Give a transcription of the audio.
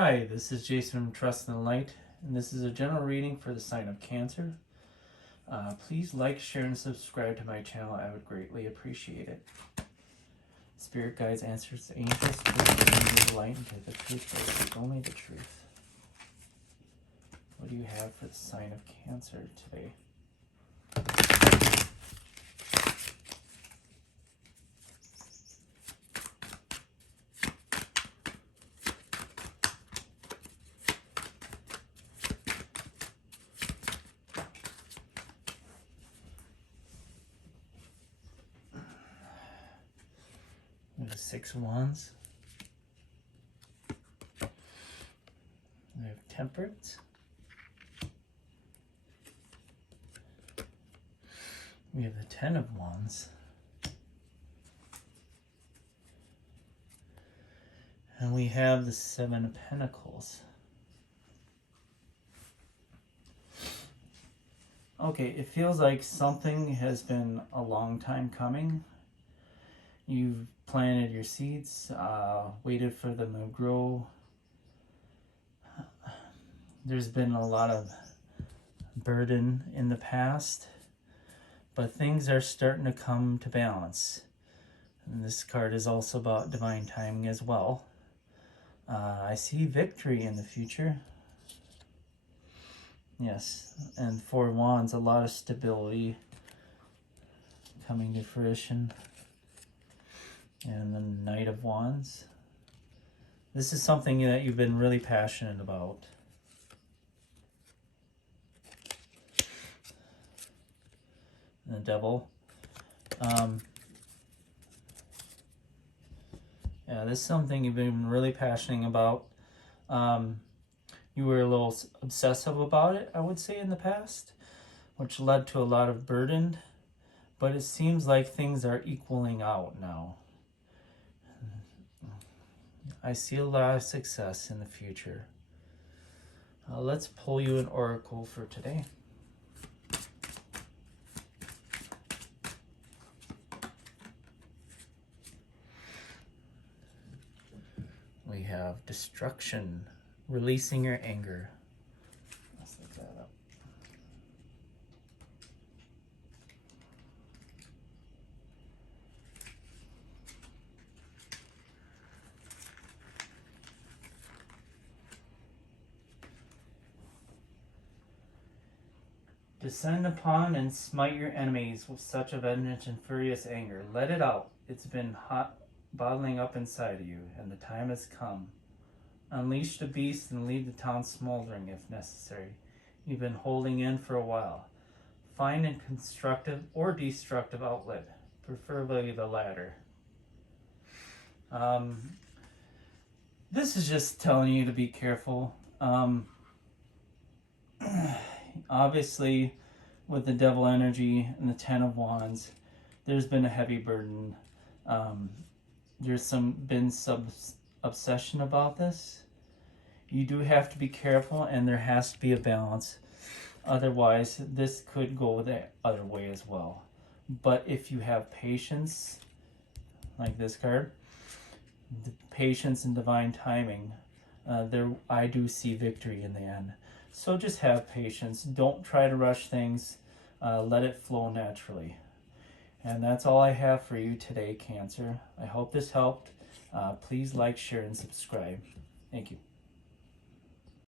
Hi, this is Jason from Trust in the Light, and this is a general reading for the sign of Cancer. Please like, share, and subscribe to my channel. I would greatly appreciate it. Spirit guides, answers, angels, please bring me the light into the truth, but speak only the truth. What do you have for the sign of Cancer today? We have 6 Wands. We have Temperance. We have the 10 of Wands. And we have the 7 of Pentacles. Okay, it feels like something has been a long time coming. You've planted your seeds, waited for them to grow. There's been a lot of burden in the past, but things are starting to come to balance. And this card is also about divine timing as well. I see victory in the future. Yes, and 4 Wands, a lot of stability coming to fruition. And the Knight of Wands. This is something that you've been really passionate about. And the Devil. Yeah, this is something you've been really passionate about. You were a little obsessive about it, I would say, in the past, which led to a lot of burden. But it seems like things are equaling out now. I see a lot of success in the future. Let's pull you an oracle for today. We have Destruction, releasing your anger. Let's look that up. Descend upon and smite your enemies with such a vengeance and furious anger. Let it out. It's been hot, bottling up inside of you, and the time has come. Unleash the beast and leave the town smoldering if necessary. You've been holding in for a while. Find a constructive or destructive outlet, preferably the latter. This is just telling you to be careful. Obviously, with the Devil energy and the 10 of Wands, there's been a heavy burden. There's been some obsession about this. You do have to be careful, and there has to be a balance. Otherwise, this could go the other way as well. But if you have patience, like this card, the patience and divine timing, I do see victory in the end. So just have patience. Don't try to rush things. Let it flow naturally. And that's all I have for you today, Cancer. I hope this helped. Please like, share, and subscribe. Thank you.